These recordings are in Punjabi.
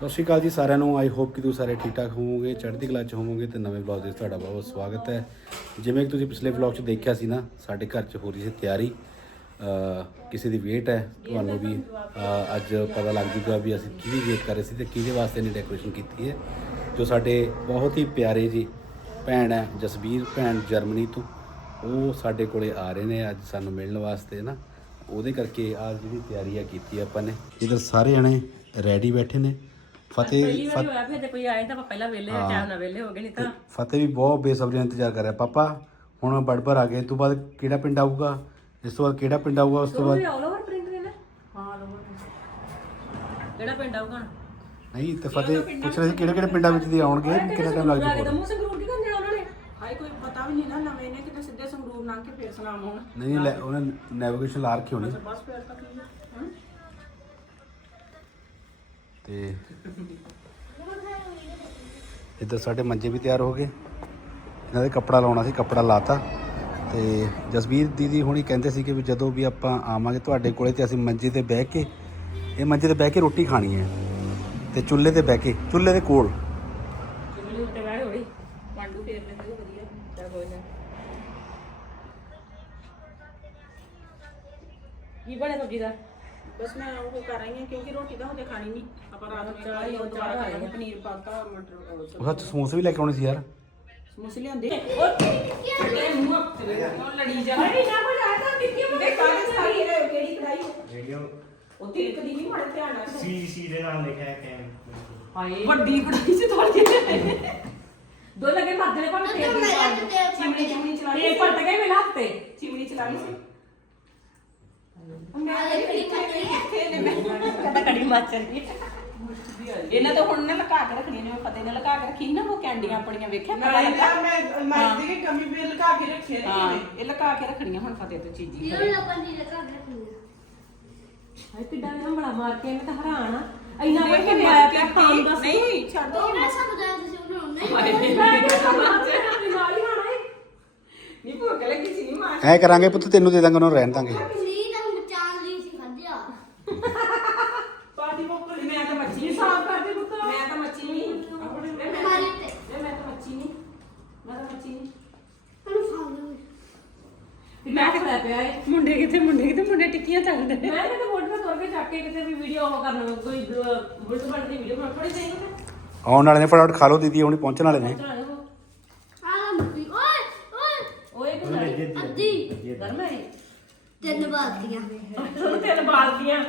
ਸਤਿ ਸ਼੍ਰੀ ਅਕਾਲ ਜੀ ਸਾਰਿਆਂ ਨੂੰ। ਆਈ ਹੋਪ ਕਿ ਤੁਸੀਂ ਸਾਰੇ ਠੀਕ ਠਾਕ ਹੋਵੋਗੇ, ਚੜ੍ਹਦੀ ਕਲਾ 'ਚ ਹੋਵੋਗੇ ਤੇ ਨਵੇਂ ਵਲੌਗ ਦੇ ਵਿੱਚ ਤੁਹਾਡਾ ਬਹੁਤ ਬਹੁਤ ਸਵਾਗਤ ਹੈ। ਜਿਵੇਂ ਕਿ ਤੁਸੀਂ ਪਿਛਲੇ ਵਲੌਗ 'ਚ ਦੇਖਿਆ ਸੀ ਨਾ, ਸਾਡੇ ਘਰ 'ਚ ਹੋ ਰਹੀ ਸੀ ਤਿਆਰੀ। ਕਿਸੇ ਦੀ ਵੇਟ ਹੈ, ਤੁਹਾਨੂੰ ਵੀ ਅੱਜ ਪਤਾ ਲੱਗ ਜੂਗਾ ਵੀ ਅਸੀਂ ਕਿਹਦੀ ਵੇਟ ਕਰ ਰਹੇ ਸੀ ਤੇ ਕਿਹਦੇ ਵਾਸਤੇ ਨੇ ਡੈਕੋਰੇਸ਼ਨ ਕੀਤੀ ਹੈ। ਜੋ ਸਾਡੇ ਬਹੁਤ ਹੀ ਪਿਆਰੇ ਜੀ ਭੈਣ ਹੈ, ਜਸਬੀਰ ਭੈਣ ਜਰਮਨੀ ਤੋਂ, ਉਹ ਸਾਡੇ ਕੋਲੇ ਆ ਰਹੇ ਨੇ ਅੱਜ ਸਾਨੂੰ ਮਿਲਣ ਵਾਸਤੇ ਨਾ। ਉਹਦੇ ਕਰਕੇ ਆ ਜਿਹੜੀ ਤਿਆਰੀ ਆ ਕੀਤੀ ਆਪਾਂ ਨੇ, ਇਧਰ ਸਾਰੇ ਜਣੇ ਰੈਡੀ ਬੈਠੇ ਨੇ। ਫਤਿਹ ਪਹਿਲੀ ਵਾਰੀ ਫਤ- ਹੋਇਆ ਫਿਰ ਤੇ ਕੋਈ ਆਏ ਤਾਂ ਆਪਾਂ ਪਹਿਲਾਂ ਵਿਹਲੇ ਹਾਂ। ਟਾਈਮ ਨਾਲ ਵਿਹਲੇ ਹੋ ਗਏ ਨਹੀਂ ਤਾਂ। ਫਤਿਹ ਵੀ ਬਹੁਤ ਬੇਸਬਰੀ ਨਾਲ ਇੰਤਜ਼ਾਰ ਕਰ ਰਿਹਾ। ਪਾਪਾ ਹੁਣ ਬੜਬੜ ਆ ਗਏ ਇਸ ਤੋਂ ਬਾਅਦ ਕਿਹੜਾ ਪਿੰਡ ਆਊਗਾ? ਇਸ ਤੋਂ ਬਾਅਦ ਕਿਹੜਾ ਪਿੰਡ ਆਊਗਾ? ਉਸ ਤੋਂ ਬਾਅਦ ਆਲ ਓਵਰ ਪ੍ਰਿੰਟ ਨੇ ਨਾ ਹਾਂ ਆਲ ਓਵਰ ਕਿਹੜਾ ਪਿੰਡ ਆਊਗਾ ਹੁਣ? ਨਹੀਂ ਤੇ ਫਤਿਹ ਪੁੱਛ ਰਹੇ ਸੀ ਕਿਹੜੇ ਕਿਹੜੇ ਪਿੰਡਾਂ ਵਿੱਚ ਦੀ ਆਉਣਗੇ? ਕਿੰਨਾ ਟਾਈਮ ਲੱਗ ਤਾਂ ਮੂੰਹ ਸੰਗਰੂਰ ਦੀ ਕਰਨੇ ਉਹਨਾਂ ਨੇ? ਹਾਏ ਕੋਈ ਪਤਾ ਵੀ ਨਹੀਂ ਨਾ ਨਵੇਂ ਨੇ ਕਿਤੇ ਸਿੱਧੇ ਸੰਗਰੂਰ ਲੰਘ ਕੇ ਫੇਰ ਸੁਨਾਮ ਹੋਣ। ਨਹੀਂ ਲੈ ਉਹਨੇ ਨੈਵੀਗੇਸ਼ਨ ਲਾ ਰੱਖੀ ਹੋਣੀ। ਬਸ ਫੇਰ ਤਾਂ ਕੀ ਹੈ ਹਮ? ਤੇ ਇੱਧਰ ਸਾਡੇ ਮੰਜੇ ਵੀ ਤਿਆਰ ਹੋ ਗਏ। ਇਹਨਾਂ ਦੇ ਕੱਪੜਾ ਲਾਉਣਾ ਸੀ ਕੱਪੜਾ ਲਾਤਾ। ਤੇ ਜਸਵੀਰ ਦੀਦੀ ਹੁਣੀ ਕਹਿੰਦੇ ਸੀ ਕਿ ਵੀ ਜਦੋਂ ਵੀ ਆਪਾਂ ਆਵਾਂਗੇ ਤੁਹਾਡੇ ਕੋਲੇ ਤੇ ਅਸੀਂ ਮੰਜੇ ਤੇ ਬਹਿ ਕੇ ਇਹ ਮੰਜੇ ਤੇ ਬਹਿ ਕੇ ਰੋਟੀ ਖਾਣੀ ਹੈ। ਤੇ ਚੁੱਲ੍ਹੇ ਤੇ ਬਹਿ ਕੇ ਚੁੱਲ੍ਹੇ ਦੇ ਕੋਲ। ਚੁਗਲੀ ਉੱਤੇ ਬੈਠ ਹੋਈ ਪਾਂਡੂ ਫੇਰ ਲੈਂਦੇ ਵਧੀਆ। ਚੱਲ ਕੋਈ ਨਾ। ਕੀ ਬਣਿਆ ਸਬਜ਼ੀ ਦਾ? ਬਸ ਮੈਂ ਉਹ ਕਰ ਰਹੀ ਹਾਂ ਕਿਉਂਕਿ ਰੋਟੀ ਤਾਂ ਹੁੰਦੇ ਖਾਣੀ ਨਹੀਂ। ਆਪਾਂ ਰਾਤ ਨੂੰ ਚਾਹ ਹੀ ਚਾਹ ਚਾਹ ਚਾਹ ਖਾ ਲਈ। ਪਨੀਰ ਪਾਤਾ ਮਟਰ ਉਹ ਉਹ ਸੱਚ ਸਮੋਸੇ ਵੀ ਲੈ ਕੇ ਆਉਣੇ ਸੀ ਯਾਰ। ਸਮੋਸੇ ਲਿਆਂਦੇ? ਮੂੰਹ ਉਹ ਲੜੀ ਜਾ। ਅਰੇ ਨਾ ਕੋਈ ਆਇਆ ਤਾਂ ਟਿੱਕੀ ਦੇ ਕਾਹਦੇ ਸਾਰੀ ਇਹ ਕਿਹੜੀ ਕੜਾਈ ਉਹ ਤਿਲਕਦੀ ਨਹੀਂ ਮਾੜੇ ਧਿਆਨ ਨਾਲ ਸੀ ਸੀ ਦੇ ਨਾਲ ਲਿਖਿਆ ਕੈਮ। ਹਾਏ। ਵੱਡੀ ਕੜਾਈ ਚ ਥੋੜੀ ਜਿਹੀ ਦੋ ਲਗੇ ਪਰ ਦੀ। ਚਿਮਣੀ ਚਿਮਣੀ ਚਲਾ ਲਈ ਪਲਟ ਗਏ ਮੇਰੇ ਹੱਥ ਤੇ। ਚਿਮਣੀ ਚਲਾ ਲਈ ਸੀ ਮੈਂ ਕਿੱਥੇ ਨੇ ਮੈਂ ਇਹਨਾਂ ਤਾਂ ਹੁਣ ਨਾ ਲਗਾ ਕੇ ਰੱਖਣੀਆਂ ਨੇ ਫਤਿਹ ਨੇ ਲਗਾ ਕੇ ਰੱਖੀ ਸੀ ਨਾ ਉਹ ਕੈਂਡੀਆਂ ਆਪਣੀਆਂ ਵੇਖਿਆ ਪਤਾ ਲੱਗਾ? ਮੈਂ ਮੈਂ ਦੀ ਕਮੀ ਵੀ ਲਗਾ ਕੇ ਰੱਖੇ ਹਾਂ ਇਹ ਲਗਾ ਕੇ ਰੱਖਣੀਆਂ ਹੁਣ ਫਤਿਹ ਤੇ ਚੀਜ਼ੀ। ਹਾਏ ਕਿੱਡਾ ਨੇ ਹਮਲਾ ਮਾਰ ਕੇ ਮੈਂ ਤਾਂ ਹੈਰਾਨ ਆ। ਇੰਨਾ ਕਮਾਇਆ ਪਿਆ ਖਾਣ ਦਾ ਨਹੀਂ ਛੱਡ ਦੋ। ਨਹੀਂ। ਭੁੱਖ ਲੱਗੀ ਸੀ ਨਹੀਂ ਮਾਰ ਐ ਕਰਾਂਗੇ ਪੁੱਤ ਤੈਨੂੰ ਦੇ ਦਾਂਗੇ ਉਹਨੂੰ ਰਹਿਣ ਦਾਂਗੇ ਪਾਰਟੀ ਮੁੱਕ ਲਈ ਮੈਂ ਤਾਂ ਮੱਛੀ ਨਹੀਂ ਸਾਫ਼ ਕਰਦੀ ਪੁੱਤ ਮੈਂ ਤਾਂ ਮੱਛੀ ਨਹੀਂ ਆਪਣੇ ਮੈਂ ਮੈਂ ਮੈਂ ਤਾਂ ਮੱਛੀ ਨਹੀਂ ਮੈਂ ਤਾਂ ਮੱਛੀ ਨਹੀਂ ਤੇ ਮੈਂ ਖੜਾ ਪਿਆ ਏ। ਮੁੰਡੇ ਕਿੱਥੇ ਮੁੰਡੇ ਕਿੱਥੇ ਮੁੰਡੇ ਟਿੱਕੀਆਂ ਚੱਲਦੇ। ਮੈਂ ਕਿਤੇ ਬੋਟ ਤੇ ਤੁਰ ਕੇ ਚੱਕ ਕੇ ਕਿਤੇ ਵੀ ਵੀਡੀਓ ਉਹ ਕਰਨਾ ਕੋਈ ਬੁਲਟ ਬਣ ਦੀ ਵੀਡੀਓ ਬਣਾ ਥੋੜੀ ਚਾਹੀਦੀ ਮੈਂ ਆਉਣ ਵਾਲੇ ਨੇ ਫਟਾਫਟ ਖਾ ਲਓ ਦੀਦੀ ਹੁਣੀ ਪਹੁੰਚਣ ਵਾਲੇ ਨੇ। ਚਲਾਣੇ ਓਏ ਕਿ ਗਰਮ ਹੈ ਤਿੰਨ ਬਾਤੀਆਂ ਤਿੰਨ ਬਾਲਦੀਆਂ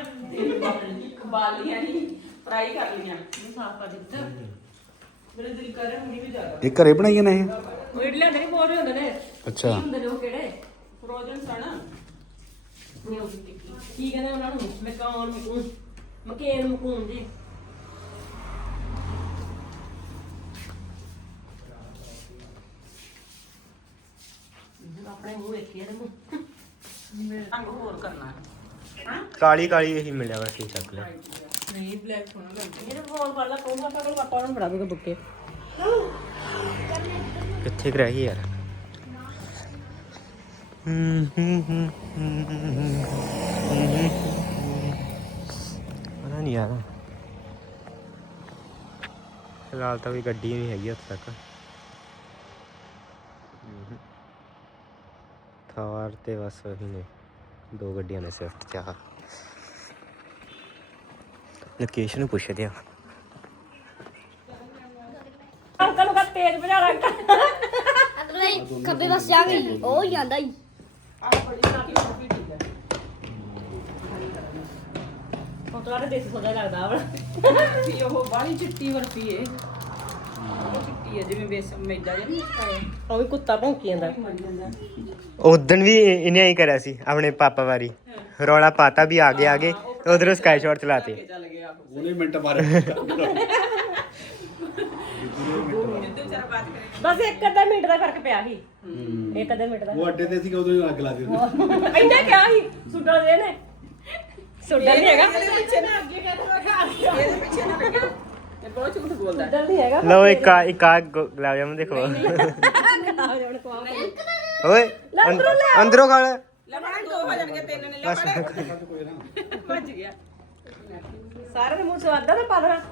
ਬਾਲੀਆਂ ਨਹੀਂ ਫਰਾਈ ਕਰ ਲੀਆਂ ਇਹ ਸਾਫ਼ ਕਰ ਦਿੱਤਾ। ਮੇਰੇ ਦਿਲ ਕਰ ਰਿਹਾ ਹੁਣੀ ਵੀ ਜਾਗਾ ਇਹ ਘਰੇ ਬਣਾਈਆਂ ਨੇ ਇਹ? ਉਹ ਇਡਲੇ ਦੇ ਨਹੀਂ ਬੋਲ ਹੁੰਦੇ ਨੇ। ਅੱਛਾ। ਕੀ ਹੁੰਦੇ ਨੇ ਉਹ ਕਿਹੜੇ? ਫਰੋਜ਼ਨ ਸਣ ਕੀ ਕਹਿੰਦੇ ਉਹਨਾਂ ਨੂੰ? ਮਕਾਨ ਮਕੂਨ ਮਕੇਨ ਮਕੂਨ ਜੀ? ਆਪਣੇ ਮੂੰਹ ਵੇਖੀਏ ਨਾ ਮੂੰਹ। ਰੰਗ ਹੋਰ ਕਰਨਾ ਹਾਂ। ਕਾਲੀ ਕਾਲੀ ਇਹੀ ਮਿਲਿਆ ਵਾ ਕੀ ਚੱਕ ਲਿਆ ਨਹੀਂ ਬਲੈਕ ਸੋਹਣਾ ਲੱਗਦਾ। ਇਹਨੇ ਫੋਨ ਕਰ ਲਾ ਕੌਣ ਕਰਦਾ ਕੋਲ ਪਾਪਾ ਨੂੰ ਫੜਾ ਦੂਗਾ ਬੁੱਕੇ। ਕਿੱਥੇ ਕੁ ਰਹਿ ਗਈ ਯਾਰ। ਪਤਾ ਨਹੀਂ ਯਾਰ। ਫਿਲਹਾਲ ਤਾਂ ਵੀ ਗੱਡੀ ਨਹੀਂ ਹੈਗੀ ਉੱਥੇ ਤੱਕ। ਥਾਰ ਤੇ ਬਸ ਉਹੀ ਨੇ। ਦੋ ਗੱਡੀਆਂ ਨੇ ਸਿਰਫ ਚਾਹ ਲੋਕੇਸ਼ਨ ਪੁੱਛਦੇ ਆ ਅੰਕਲ ਨੂੰ ਤੇਜ਼ ਭਜਾ ਰੱਖ ਅਗਲੇ ਖੱਬੇ ਪਾਸੇ ਜਾ ਗਈ ਉਹ ਆਂਦਾ ਹੀ। ਉਹ ਤਾਂ ਦੇਸੀ ਸੋਦਾ ਲੱਗਦਾ ਵਾ। ਵੀ ਉਹ ਬਾਹਲੀ ਚਿੱਟੀ ਵਰਤੀ ਏ। ਉਹ ਚਿੱਟੀ ਹੈ ਜਿਵੇਂ ਬੇਸ ਮੈਦਾ ਜਿਹਾ ਨਹੀਂ ਪਾਇਆ ਉਹ ਵੀ ਕੁੱਤਾ ਭੌਂਕੀ ਜਾਂਦਾ। ਉਦਣ ਵੀ ਇਹਨੇ ਹੀ ਕਰਿਆ ਸੀ ਆਪਣੇ ਪਾਪਾ ਵਾਰੀ। ਰੌਲਾ ਪਾਤਾ ਵੀ ਆਗੇ ਆਗੇ ਉਧਰੋਂ ਸਕਾਈ ਸ਼ਾਟ ਚਲਾਤੇ। ਚੱਲ ਗਿਆ ਆਪ ਉਹਨੇ ਮਿੰਟ ਮਾਰੇ ਜਿੱਦੇ ਵਿਚਾਰਾ ਬਾਤ ਕਰੇ ਬਸ ਇੱਕ ਅੱਧਾ ਮਿੰਟ ਦਾ ਫ਼ਰਕ ਪਿਆ ਸੀ। ਇੱਕ ਅੱਧਾ ਮਿੰਟ ਦਾ। ਉਹ ਅੱਡੇ ਤੇ ਸੀ ਉਦੋਂ ਹੀ ਅੱਗ ਲਾ ਦਿੱਤੀ ਇੰਨਾ ਕਿਹਾ ਸੀ? ਸੁੱਟਣ ਦੇ ਨੇ। ਸੁੱਟਣ ਨਹੀਂ ਹੈਗਾ। ਇਹਦੇ ਪਿੱਛੇ ਨਾ ਅੱਗੇ ਕਹਿੰਦਾ ਇਹਦੇ ਪਿੱਛੇ ਨਾ ਲੱਗਿਆ ਇਹ ਬਹੁਤ ਝੂਠ ਬੋਲਦਾ। ਨਹੀਂ ਹੈਗਾ। ਲਓ ਇੱਕ ਆ ਇੱਕ ਆ ਗੁਲਾਬ ਜਾਮੁਨ ਦੇਖੋ। ਆ ਜਾਣ ਕੋ ਓਏ ਅੰਦ- ਅੰਦਰੋਂ ਲੈ ਲੈ। ਬੜਾ ਦੋ ਹੋ ਜਾਣਗੇ ਤਿੰਨ ਨੇ। ਲੈ ਬੜੇ ਭੱਜ ਗਿਆ। ਸਾਰੇ ਦੇ ਮੂੰਹ ਸਵਾਦਾ ਨਾ ਪਾ ਦੇਣਾ ਸੂਟ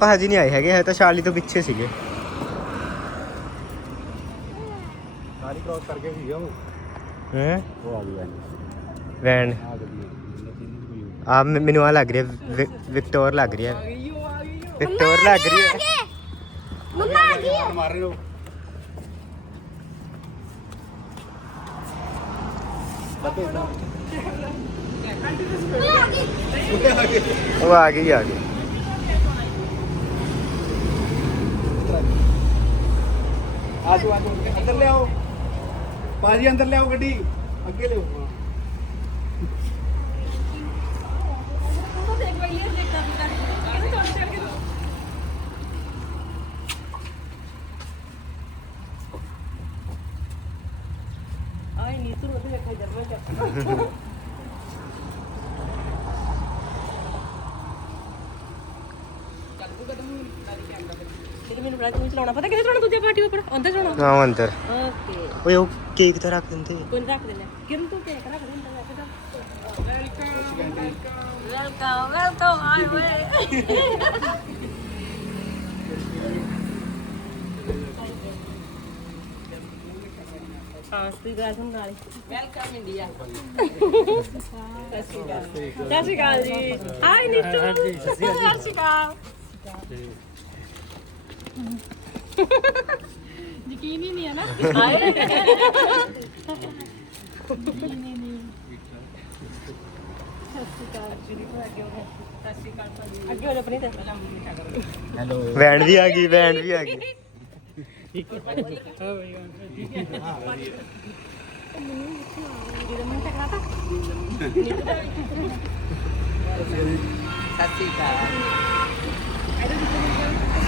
ਆਪਾਂ ਹਜੇ ਨਹੀਂ ਆਏ ਹੈਗੇ ਹੈ ਤਾਂ ਸ਼ਾਲੀ ਤੋਂ ਪਿੱਛੇ ਸੀਗੇ। ਸਾਰੀ ਕ੍ਰੋਸ ਕਰਕੇ ਸੀਗਾ ਉਹ। ਹੈ? ਉਹ ਆ ਗਈ ਵੈਨ ਵੈਨ ਆ ਮੈਨੂੰ ਆ ਲੱਗ ਰਿਹਾ ਵਿਕਟੋਰ ਲੱਗ ਰਹੀ। ਵਿਕਟੋਰ ਲੱਗ ਰਹੀ ਹੈ। ਮੰਮਾ ਆ ਗਈ। ਮਾਰ ਰਹੇ ਹੋ। ਉਹ ਆ ਗਈ ਆ ਗਈ। ਆਜੋ ਆਜੋ। ਅੰਦਰ ਲਿਆਓ। ਬਾਜੀ ਅੰਦਰ ਲਿਆਓ ਗੱਡੀ। ਅੱਗੇ ਲਿਆਓ ਉਹ ਦੇਖ ਬਈ ਇਹ ਦੇਖਦਾ ਵੀ ਕਰ ਕਿਹਨੇ ਚੜ ਚੜ ਕੇ ਆਏ ਨੀ ਤੂੰ ਉਹਦੇ ਵੇਖਾ ਜਰਮਨ ਚ ਬੜਾ ਤੂੰ ਚਲਾਉਣਾ? ਪਤਾ ਕਿਹਨੇ ਚਲਾਉਣਾ ਦੂਜੇ ਪਾਰਟੀ ਉੱਪਰ? ਅੰਦਰ ਚਲਾਉਣਾ। ਹਾਂ ਅੰਦਰ। ਓਕੇ। ਓਏ ਉਹ ਕੇਕ ਤਾਂ ਰੱਖ ਦਿੰਦੇ। ਕੋਈ ਰੱਖ ਦੇਣਾ ਕਿਰਨ ਤੂੰ ਕੇਕ ਰੱਖ ਦੇ ਅੰਦਰ ਰੱਖ ਦੇ ਵੈਲਕਮ ਵੈਲਕਮ ਆਏ ਹੋਏ। ਹਾਂ ਸਤੀ ਗੱਲ ਸੁਣ ਨਾਲੇ ਵੈਲਕਮ ਇੰਡੀਆ ਸਤਿ ਸ਼੍ਰੀ ਅਕਾਲ। ਜੀ। ਹਾਈ ਨੀਤੂ ਸਤਿ ਸ਼੍ਰੀ ਅਕਾਲ। ਯਕੀਨ ਹੀ ਨਹੀਂ ਹੈ ਨਾ। ਹਾਏ ਅੱਗੇ ਹੋ ਆਪਣੀ ਤੇ ਹੈਲੋ ਵੈਨ ਵੀ ਆ ਗਈ ਵੈਨ ਵੀ ਆ ਗਈ। ਸਤਿ ਸ਼੍ਰੀ ਅਕਾਲ।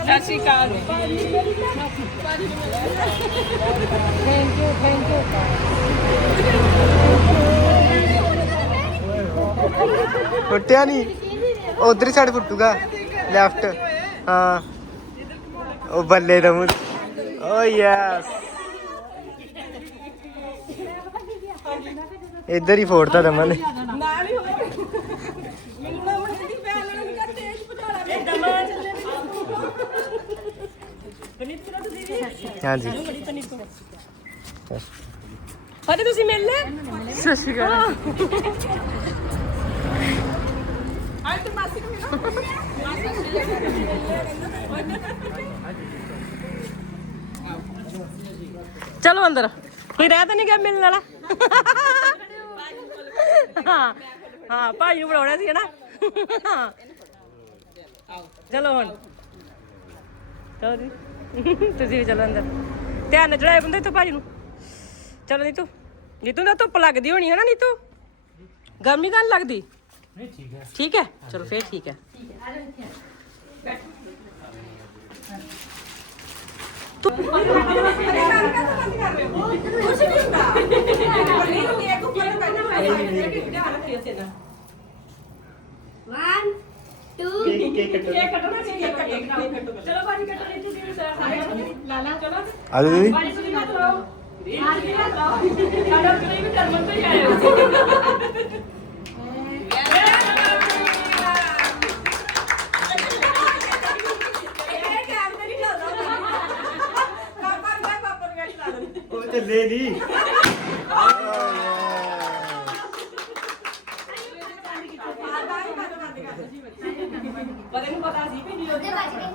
ਸਤਿ ਸ਼੍ਰੀ ਅਕਾਲ ਫੁੱਟਿਆ ਨਹੀਂ। ਉਧਰ ਹੀ ਸਾਈਡ ਫੁੱਟੂਗਾ। ਲੈਫਟ ਹਾਂ। ਉਹ ਬੱਲੇ ਦਾ ਮੂੰਹ। Oh yes. ਇੱਧਰ ਹੀ ਫੋੜਦਾ ਦਮਨ ਨੇ ਨਾਲ ਹੀ ਹੋਏ ਮੈਨੂੰ ਨਾ ਹੁਣ ਤੇਰੀ ਭੈਣ ਨੂੰ ਨਹੀਂ ਕਰ ਤੇਜ ਪਟਾਲਾ ਇਹ ਦਮਾ ਚੱਲੇ ਪਨੀਤ ਨਾ ਤੁਸੀਂ ਵੀ ਹਾਂਜੀ ਬੜੀ ਪਨੀਤ ਫਤੇ ਤੁਸੀਂ ਮਿਲ ਲੈ ਸਤਿ ਸ਼੍ਰੀ ਅਕਾਲ ਅੱਜ ਤੇ ਮਾਸੀ ਨੂੰ ਮਿਲੋ ਚਲੋ ਅੰਦਰ ਕੋਈ ਰਹਿ ਤਾਂ ਨਹੀਂ ਗਿਆ ਮਿਲਣ ਵਾਲਾ ਹਾਂ ਹਾਂ ਭਾਈ ਨੂੰ ਬੁਲਾਉਣਾ ਸੀ ਨਾ ਹਾਂ ਚਲੋ ਹੁਣ ਚਲੋ ਜੀ ਤੁਸੀਂ ਵੀ ਚਲੋ ਅੰਦਰ। ਧਿਆਨ ਨਾਲ ਚੜਾਏ ਬੰਦੇ ਤੋਂ ਭਾਜੀ ਨੂੰ। ਚਲੋ ਨੀਤੂ ਨੀਤੂ ਦਾ ਧੁੱਪ ਲੱਗਦੀ ਹੋਣੀ ਹੈ ਨਾ ਨੀਤੂ? ਗਰਮੀ ਤਾਂ ਲੱਗਦੀ? ਨਹੀਂ ਠੀਕ ਹੈ। ਠੀਕ ਹੈ? ਚਲੋ ਫੇਰ ਠੀਕ ਹੈ। One, two, ਕੇਕ ਕੱਟਣਾ ਸੀ ਕੇਕ ਕੱਟੋ ਚਲੋ ਭਾਜੀ ਕੱਟੋ ਨੀਤੂ ਜੀ। ਸਾਰੇ ਲਾਲਾ ਚਲੋ ਆ ਜਾਓ ਦੀਦੀ ਭਾਜੀ ਤੁਸੀਂ ਹੱਥ ਲਾਓ ਆਜ ਵੀ ਹੱਥ ਲਾਓ ਸਾਡਾ ਕਰੀ ਵੀ ਕਰਮਨ ਤੋਂ ਹੀ ਹੋ ਉਹ ਚੱਲੇ ਨਹੀਂ। ਪਤਾ ਨੂੰ ਪਤਾ ਸੀ ਵੀ ਨਹੀਂ ਤੇ ਵੱਜ ਗਏ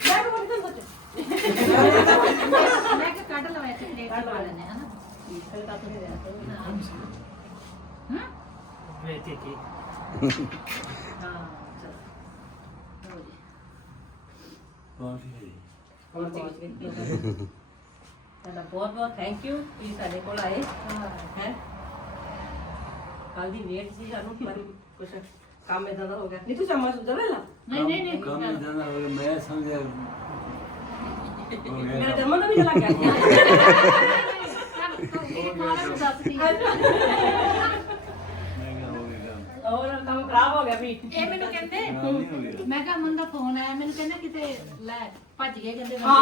ਮੈਂ ਕੋਈ ਨਹੀਂ ਸੋਚਿਆ ਮੈਂ ਕਿ ਕੱਢ ਲਵਾਂ ਇੱਥੇ ਪਲੇਟ ਪਾ ਲੈਣੇ ਹਨਾ ਵੇ ਕੇ ਕੇ ਹਾਂ। ਚਲੋ। ਹੋਰ ਪਹੁੰਚ ਗਏ ਤੁਹਾਡਾ ਬਹੁਤ ਬਹੁਤ ਥੈਂਕ ਯੂ ਕਿ ਸਾਡੇ ਕੋਲ ਆਏ। ਹੈ। ਕੱਲ ਦੀ ਵੇਟ ਸੀ ਸਾਨੂੰ ਪਰ ਕੁਛ ਕੰਮ ਇਦਾਂ ਦਾ ਹੋ ਗਿਆ। ਨਹੀਂ ਤੂੰ ਚਮਚ ਉਧਰ ਲੈ ਲਾ ਨਹੀਂ ਨਹੀਂ ਨਹੀਂ ਕੰਮ ਇਦਾਂ ਦਾ ਹੋ ਗਿਆ ਮੈਂ ਸਮਝਿਆ। ਮੇਰਾ ਜਰਮਨ ਦਾ ਵੀ ਲੱਗ ਗਿਆ। ਮੈਂ ਕਿਹਾ ਹੋ ਗਿਆ। ਕੰਮ ਹੋਰ ਕੰਮ ਖਰਾਬ ਹੋ ਗਿਆ ਵੀ। ਇਹ ਮੈਨੂੰ ਕਹਿੰਦੇ ਖਰਾਬ ਨਹੀਂ ਹੋ ਗਿਆ। ਮੈਂ ਕਿਹਾ ਅਮਨ ਦਾ ਫੋਨ ਆਇਆ ਮੈਨੂੰ ਕਹਿੰਦੇ ਕਿਤੇ ਲੈ ਭੱਜ ਗਏ ਕਹਿੰਦੇ ਹਾਂ।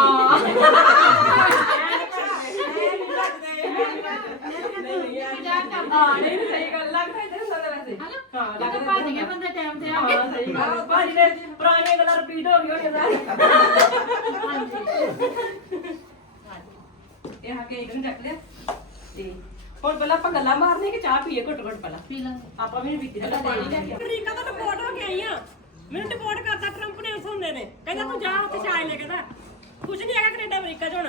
ਹਾਂ ਨਹੀਂ ਨਹੀਂ, ਸਹੀ ਗੱਲ ਲੱਗਦਾ ਇਦਾਂ ਹੁੰਦਾ ਤਾ ਵੈਸੇ। ਹਾਂ ਕਿਤੇ ਭੱਜ ਗਏ ਬੰਦੇ ਟਾਈਮ ਤੇ ਆ ਗਏ ਹਾਂ ਸਹੀ ਗੱਲ। ਭਾਜੀ ਨੇ ਪੁਰਾਣੀਆਂ ਗੱਲਾਂ ਰਿਪੀਟ ਹੋ ਗਈਆਂ ਹੋਣੀਆਂ ਇਹ ਹੱਕੇ ਇੱਕ ਨੂੰ ਚੱਕ ਲਿਆ। ਤੇ ਹੁਣ ਪਹਿਲਾਂ ਆਪਾਂ ਗੱਲਾਂ ਮਾਰਨੀਆਂ ਕਿ ਚਾਹ ਪੀਏ ਘੁੱਟ ਘੁੱਟ ਪਹਿਲਾਂ। ਪੀ ਲਾਂ ਆਪਾਂ ਵੀ ਨੀ ਪੀਤੀ ਨਾ ਪਾਣੀ ਲੈ ਕੇ ਅਮਰੀਕਾ ਤੋਂ ਰਿਪੋਰਟ ਹੋ ਕੇ ਆਈ ਆ। ਮੈਨੂੰ ਰਿਪੋਰਟ ਕਰਤਾ ਟਰੰਪ ਨੇ ਉਸ ਹੁੰਦੇ ਨੇ। ਕਹਿੰਦਾ ਤੂੰ ਜਾ ਉੱਥੇ ਛਾਇ ਲੈ ਕਹਿੰਦਾ ਕੁਝ ਨਹੀਂ ਹੈਗਾ ਕੈਨੇਡਾ ਅਮਰੀਕਾ 'ਚ ਹੁਣ।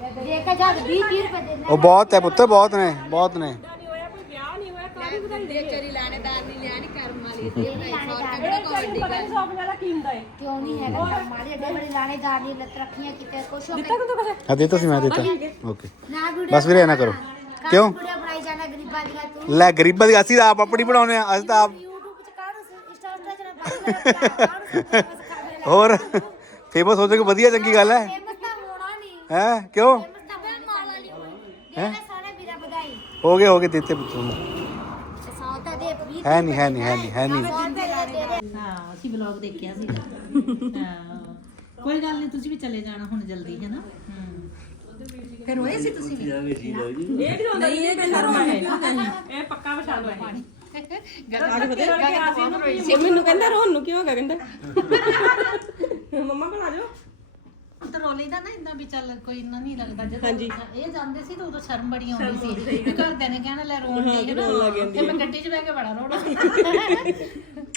ਉਹ ਬਹੁਤ ਹੈ ਪੁੱਤ ਬਹੁਤ ਨੇ ਬਹੁਤ ਨੇ। ਦੇ। ਚਰੀ ਲਾਣੇਦਾਰ ਨਹੀਂ ਲਿਆ ਨਹੀਂ ਕਰਮ ਵਾਲੀ ਇਹ ਕਰੋ। ਕਿਉਂ? ਗਰੀਬਾਂ ਲੈ ਗਰੀਬਾਂ ਦੀ ਅਸੀਂ ਤਾਂ ਆਪਣੀ ਬਣਾਉਨੇ ਆ ਅਸੀਂ ਤਾਂ ਹੋਰ ਫੇਮਸ ਹੋ ਜਾਏਗਾ ਵਧੀਆ ਚੰਗੀ ਗੱਲ ਹੈ। ਹੈ? ਕਿਉਂ? ਹੋ? ਗਏ ਹੋ ਗਏ ਦਿੱਤੇ ਪੁੱਤਰ ਹੈ ਨਹੀਂ ਹੈ ਨਹੀਂ ਹੈ ਨਹੀਂ ਹੈ ਨਹੀਂ। ਕੋਈ ਗੱਲ ਨਹੀਂ ਤੁਸੀਂ ਵੀ ਚਲੇ ਜਾਣਾ ਹੁਣ ਜਲਦੀ ਹੈ ਨਾ? ਫਿਰ ਹੋਏ ਸੀ ਤੁਸੀਂ ਵੀ? ਇਹ ਵੀ ਹੁੰਦਾ ਇਹ ਕਰਮ ਹੈ ਇਹ ਪੱਕਾ ਵਿਸ਼ਾ ਦੋ ਹੈ ਮੈਨੂੰ ਕਹਿੰਦਾ ਰੋਣ ਨੂੰ ਕਿਉਂ ਹੋ ਗਿਆ ਕਹਿੰਦਾ? ਮੰਮਾ ਕੋਲ ਆ ਜਾਓ। ਤਾਂ ਰੋਲੇ ਦਾ ਨਾ ਇਦਾਂ ਵੀ ਚੱਲ ਕੋਈ ਇੰਨਾ ਨਹੀਂ ਲੱਗਦਾ ਜਦੋਂ ਇਹ ਜਾਂਦੇ ਸੀ ਤਾਂ ਉਦੋਂ ਸ਼ਰਮ ਬੜੀ ਆਉਂਦੀ ਸੀ। ਵੀ ਘਰਦਿਆਂ ਨੇ ਕਹਿਣਾ ਲੈ ਰੋਣ ਦੀ ਹੈ ਨਾ। ਤੇ ਮੈਂ ਗੱਡੀ 'ਚ ਬਹਿ ਕੇ ਬੜਾ ਰੋਣਾ।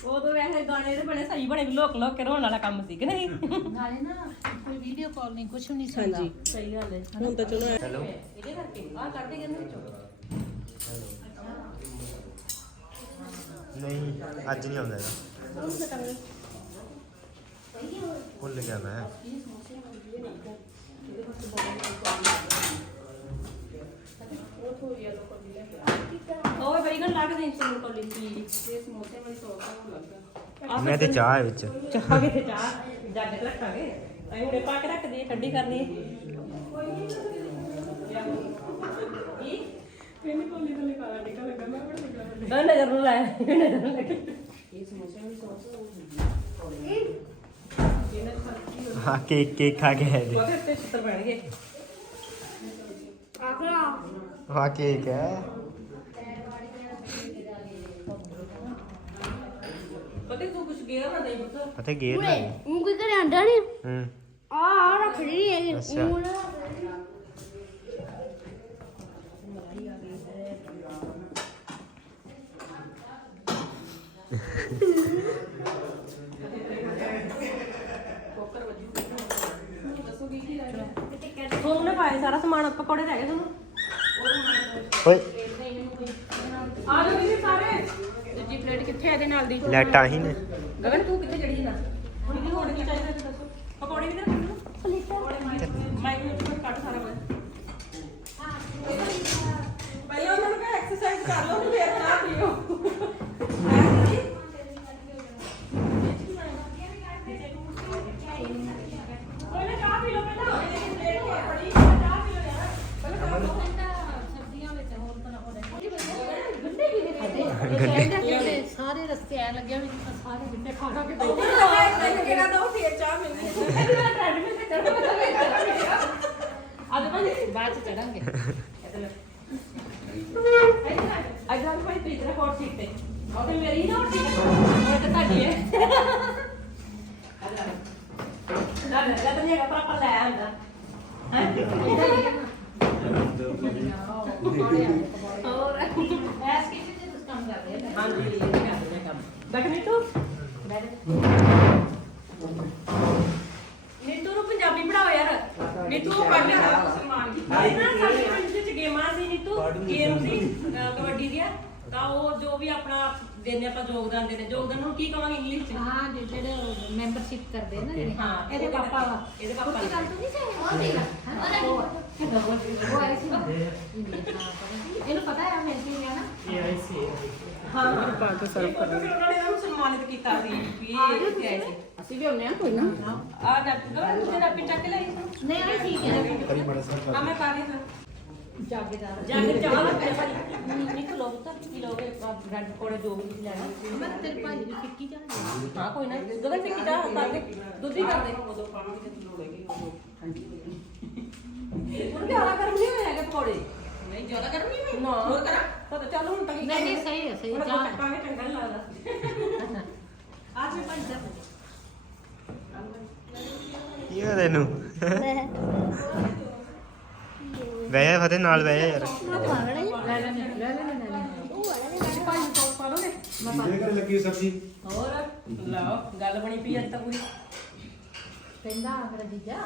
ਉਦੋਂ ਵੈਸੇ ਗਾਣੇ ਦੇ ਬੜੇ ਸਹੀ ਬਣੇ ਲੋਕ ਲੋਕ ਕੇ ਰੋਣ ਵਾਲਾ ਕੰਮ ਸੀ ਕਿ ਨਹੀਂ? ਨਾਲੇ ਨਾ ਕੋਈ ਵੀਡੀਓ ਕਾਲ ਨਹੀਂ ਕੁਝ ਨਹੀਂ ਸੁਣਦਾ। ਸਹੀ ਗੱਲ ਹੈ। ਹੁਣ ਤਾਂ ਚਲੋ ਇਹਦੇ ਕਰਕੇ। ਆ ਕੱਢਦੇ ਕਹਿੰਦੇ ਵਿੱਚੋਂ। ਨਹੀਂ ਅੱਜ ਨਹੀਂ ਆਉਂਦਾ ਹੈਗਾ। ਭੁੱਲ ਗਿਆ ਮੈਂ। ਉਹ ਕੇ ਦੇ ਲੱਗਾ ਮੈਂ ਤੇ ਚਾਹ ਹੈ ਵਿੱਚ। ਚਾਹਾਂਗੇ ਤੇ ਚਾਹ ਜੱਗ ਰੱਖਾਂਗੇ। ਅਸੀਂ ਹੁਣੇ ਪਾ ਕੇ ਰੱਖ ਦਈਏ ਠੰਡੀ ਕਰਨੀ ਹੈ। ਕੀ ਕਹਿੰਦੀ ਕੋਲੀ ਤੋਂ ਲਿਖਾ ਨਿਕਲ ਲੱਗਾ ਮੈਂ ਬੜਾ ਨਿਕਲ ਨਜ਼ਰ ਨੂੰ ਲਾਇਆ ਨਜ਼ਰ ਨੂੰ ਲੱਗਾ ਇਹ ਸਮੋਸੇ ਵਾਲੀ ਸੌਸ ਹਾਂ ਹਾਂ ਕੇਕ ਕੇਕ ਖਾ ਕੇ ਆਏ ਜੀ। ਹਾਂ ਕੇਕ ਹੈ। ਪਤਾ ਗੇਰ ਨਾ ਉਹ ਕੋਈ ਕਰੇ ਆਂਦਾ ਨਹੀਂ ਹੂੰ। ਆ ਆ ਲਈ ਹੈਗੀ। ਅੱਛਾ। ਊਂ ਪਾਏ ਸਾਰਾ ਸਮਾਨ ਪਕੌੜੇ ਲੈ ਗਏ ਤੁਹਾਨੂੰ। ਓਏ। ਆ ਜਾਓ ਜੀ ਸਾਰੇ। ਦੂਜੀ ਪਲੇਟ ਕਿੱਥੇ ਇਹਦੇ ਨਾਲ ਦੀ? ਲੈਟਾਂ ਹੀ ਨੇ। ਗਗਨ ਤੂੰ ਕਿੱਥੇ ਚੜੀ ਨਾ ਹੁਣ ਵੀ ਹੋਰ ਕੀ ਚਾਹੀਦਾ ਤੂੰ ਦੱਸੋ ਪਕੌੜੇ ਵੀ ਰੱਖ ਲਓ ਮਾਈਕ ਵਿੱਚ ਕੱਟ ਸਾਰਾ ਕੁਝ ਪਹਿਲਾਂ ਉਹਨਾਂ ਨੂੰ ਕਹ ਐਕਸਰਸਾਈਜ਼ ਕਰ ਲਓ ਫਿਰ ਚਾਹ ਪੀਓ ਕੋਈ ਨਾ ਚਾਹ ਪੀ ਲਓ ਪਹਿਲਾਂ ਇਹ ਪਲੇਟ ਹੋਰ ਪੜੀ ਹੈ, ਚਾਹ ਪੀ ਲਓ ਯਾਰ ਸਰਦੀਆਂ ਵਿੱਚ ਹੋਰ ਤਰ੍ਹਾਂ ਹੋ ਰਿਹਾ ਸਾਰੇ ਰਸਤੇ ਐ ਲੱਗਿਆ ਵੀ ਜਿਵੇਂ ਸਾਰੇ ਜਿੰਨੇ ਖਾ ਖਾ ਕੇ ਬੈਠੇ ਕਿਹੜਾ ਦੋ ਫੇਰ ਚਾਹ ਮਿਲਣੀ ਇਹਦੀ ਮੈਂ ਟ੍ਰੈਡਮਿਲ ਤੇ ਚੜ੍ਹਨਾ ਅੱਜ ਭਾਈ ਬਾਅਦ ਚ ਚੜਾਂਗੇ ਅੱਜ ਭਾਈ ਤੀਸਰੇ ਫੋਰਥ ਸੀਟ ਤੇ ਉਹ ਤੇ ਮੇਰੀ ਨਾ ਸੀਟ ਉਹ ਤੇ ਤੁਹਾਡੀ ਹੈ ਲਗਾ ਤਾਂ ਨਹੀਂ ਹੈਗਾ ਪਰ ਆਪਾਂ ਲੈ ਆਂਦਾ ਹੋਰ ਐਸ ਕਿਸੇ ਤੇ ਤੁਸੀਂ ਕੰਮ ਕਰ ਰਹੇ ਹੋ? ਹਾਂਜੀ ਇਹ ਕਰਦੇ ਕੰਮ ਬੈਠ ਨੀਤੂ ਨੀਤੂ ਨੂੰ ਪੰਜਾਬੀ ਪੜਾਓ ਯਾਰ ਨੀਤੂ ਪੜ੍ਹ ਲਿਆ ਸਨਮਾਨ ਦੀ ਨਾ ਸਾਡੇ ਪਿੰਡ ਚ ਗੇਮਾਂ ਸੀ ਨੀਤੂ ਗੇਮ ਸੀ ਕਬੱਡੀ ਦੀਆਂ ਤਾਂ ਉਹ ਜੋ ਵੀ ਆਪਣਾ ਦਿੰਦੇ ਆਪਾਂ ਯੋਗਦਾਨ ਦਿੰਦੇ ਯੋਗਦਾਨ ਨੂੰ ਕੀ ਕਵਾਂਗੇ ਇੰਗਲਿਸ਼ ਚ? ਹਾਂ ਜੇ ਜਿਹੜੇ ਮੈਂਬਰਸ਼ਿਪ ਕਰਦੇ ਨਾ ਜਿਹੜੇ ਹਾਂ, ਇਹਦੇ ਪਾਪਾ ਵਾ। ਇਹਦੇ ਪਾਪਾ ਉਹਦੀ ਗੱਲ ਤੋਂ ਨਹੀਂ ਚਾਹੇ ਉਹ ਦੇਗਾ ਉਹ ਆਈ ਸੀ ਨਾ। ਇਹਨੂੰ ਪਤਾ ਹੈ ਮੈਂ ਕੀ ਗਿਆ ਨਾ? ਹਾਂ। ਪਾ ਕੇ ਸਰਵ ਕਰਨਾ ਫਿਰ ਉਹਨਾਂ ਨੇ ਇਹਨੂੰ ਸਨਮਾਨਿਤ ਕੀਤਾ ਸੀ ਵੀ ਇਹ ਆਏ ਸੀ। ਅਸੀਂ ਵੀ ਹੁੰਨੇ ਆ ਕੋਈ ਨਾ। ਆ ਨਾ ਤੁਸੀਂ ਨਾ ਪਿੰਚਾ ਕੇ ਲਈ ਨਹੀਂ ਆ ਠੀਕ ਹੈ ਹਾਂ ਮੈਂ ਕਰ ਰਹੀ ਹਾਂ। ਜਾਗੇਦਾਰ ਜਾਂਦੇ ਚਾਹ ਲੱਗੇ ਭਾਜੀ ਨਿਕ ਲੋਗ ਤਾਂ ਕੀ ਲੋਗੇ ਬ੍ਰੈਡ ਪਕੌੜੇ ਜੋ ਵੀ ਲੈਣਾ ਮੈਂ ਤੇਰੇ ਭਾਈ ਦੀ ਫਿੱਕੀ ਚਾਹ ਹਾਂ ਕੋਈ ਨਾ। ਦੁੱਧ ਦੇ। ਦੁੱਧ ਹੀ ਕਰ ਦੇ। ਉਦੋਂ ਪਾਵਾਂਗੇ ਤੇ ਲੋੜੇਗੀ ਉਦੋਂ ਠੰਡੀ ਹੋਏਗੀ ਹੁਣ ਜ਼ਿਆਦਾ ਗਰਮ ਨਹੀਂ ਹੋਇਆ ਹੈਗਾ ਪਕੌੜੇ? ਨਹੀਂ ਜ਼ਿਆਦਾ ਗਰਮ ਨਹੀਂ ਹੋਈ ਨਾ। ਹੋਰ ਕਰਾਂ? ਤਾਂ ਚੱਲ ਹੁਣ ਤਾਂ ਕੀ ਨਹੀਂ ਨਹੀਂ ਸਹੀ ਹੈ ਸਹੀ ਹੁਣ ਚਾਹ ਚਾਹ। ਪਾਵੇਂ ਚੰਗਾ ਨਹੀਂ ਲੱਗਦਾ। ਆਜ ਮੈਂ ਪੰਜ ਦਾ ਕੀ ਹੋਇਆ ਤੈਨੂੰ? ਬਹਿ ਜਾ, ਫਤਿਹ ਨਾਲ ਬਹਿ ਜਾ ਯਾਰ। ਲੱਗੀ ਸਬਜ਼ੀ ਹੋਰ ਲਓ ਗੱਲ ਬਣੀ ਪਈ ਅੱਜ ਤਾਂ ਪੂਰੀ ਕਹਿੰਦਾ ਮੇਰਾ ਜੀਜਾ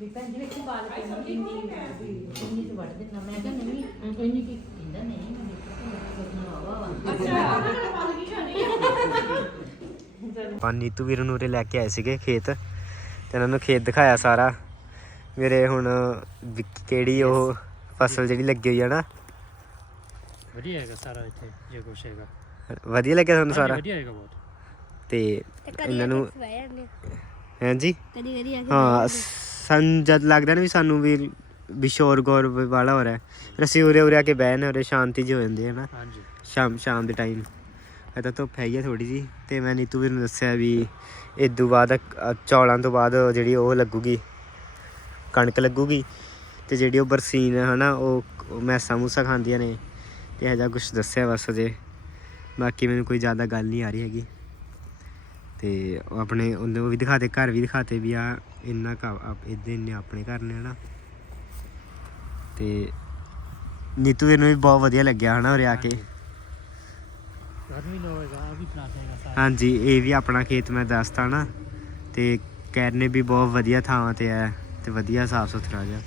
ਵੀ ਭੈਣ ਜੀ ਵੇਖੀ ਬਾਲ ਕੇ ਇੰਨੀ ਇੰਨੀ ਤੋਂ ਵੱਢ ਦੇਣਾ ਮੈਂ ਕਿਹਾ ਨਹੀਂ ਇੰਨੀ ਕੀ ਕਹਿੰਦਾ ਨਹੀਂ ਮੈਂ ਦੇਖਿਆ ਵਾ ਵੀਰ ਨੂੰ ਉਰੇ ਲੈ ਕੇ ਆਏ ਸੀਗੇ ਖੇਤ ਤੇ ਇਹਨਾਂ ਨੂੰ ਖੇਤ ਦਿਖਾਇਆ ਸਾਰਾ। ਮੇਰੇ ਹੁਣ ਕਿਹੜੀ ਉਹ ਫਸਲ ਜਿਹੜੀ ਲੱਗੀ ਹੋਈ ਆ ਨਾ। ਵਧੀਆ ਹੈਗਾ ਸਾਰਾ ਇੱਥੇ ਜੇ ਕੁਛ ਹੈਗਾ। ਵਧੀਆ ਲੱਗਿਆ ਤੁਹਾਨੂੰ ਸਾਰਾ? ਵਧੀਆ ਹੈਗਾ ਬਹੁਤ। ਤੇ ਇਹਨਾਂ ਨੂੰ ਬਹਿ ਹਾਂਜੀ? ਕਦੀ ਕਦੀ ਆ ਹਾਂ ਸਾਨੂੰ ਜਦ ਲੱਗਦਾ ਨਾ ਵੀ ਸਾਨੂੰ ਵੀ ਵੀ ਸ਼ੋਰ ਗੌਰ ਵਾਲਾ ਹੋ ਰਿਹਾ ਫਿਰ ਅਸੀਂ ਉਰੇ ਉਰੇ ਆ ਕੇ ਬਹਿਨੇ ਉਰੇ ਸ਼ਾਂਤੀ ਜਿਹੀ ਹੋ ਜਾਂਦੀ ਹੈ ਨਾ। ਹਾਂਜੀ। ਸ਼ਾਮ ਸ਼ਾਮ ਦੇ ਟਾਈਮ ਇਹ ਤਾਂ ਧੁੱਪ ਹੈਗੀ ਆ ਥੋੜੀ ਜੀ ਤੇ ਮੈਂ ਨੀਤੂ ਵੀਰ ਨੂੰ ਦੱਸਿਆ ਵੀ ਇਦੋਂ ਬਾਅਦ ਚੌਲਾਂ ਤੋਂ ਬਾਅਦ ਜਿਹੜੀ ਉਹ ਲੱਗੂਗੀ ਕਣਕ ਲੱਗੂਗੀ। ਤੇ ਜਿਹੜੀ ਉਹ ਬਰਸੀਨ ਹੈ ਹਨਾ ਉਹ ਮੈਸਾਂ ਮੂਸਾ ਖਾਂਦੀਆਂ ਨੇ। ਤੇ ਇਹ ਜਿਹਾ ਕੁਝ ਦੱਸਿਆ ਬਸ ਅਜੇ। ਬਾਕੀ ਮੈਨੂੰ ਕੋਈ ਜ਼ਿਆਦਾ ਗੱਲ ਨਹੀਂ ਆ ਰਹੀ ਹੈਗੀ। ਤੇ ਆਪਣੇ ਉਹ ਵੀ ਦਿਖਾਤੇ ਘਰ ਵੀ ਦਿਖਾਤੇ ਵੀ ਆ ਇੰਨਾ ਕਾ ਇਦਾਂ ਇੰਨੇ ਆਪਣੇ ਘਰ ਨੇ ਹਨਾ। ਤੇ ਨੀਤੂ ਵੀਰ ਨੂੰ ਵੀ ਬਹੁਤ ਵਧੀਆ ਲੱਗਿਆ ਹਨਾ ਉਰੇ ਆ ਕੇ। ਹਾਂਜੀ। ਇਹ ਵੀ ਆਪਣਾ ਖੇਤ ਮੈਂ ਦੱਸਤਾ ਨਾ ਤੇ ਕੈਰਨੇ ਵੀ ਬਹੁਤ ਵਧੀਆ ਥਾਵਾਂ ਤੇ ਹੈ ਤੇ ਵਧੀਆ ਸਾਫ਼ ਸੁਥਰਾ ਜਿਹਾ।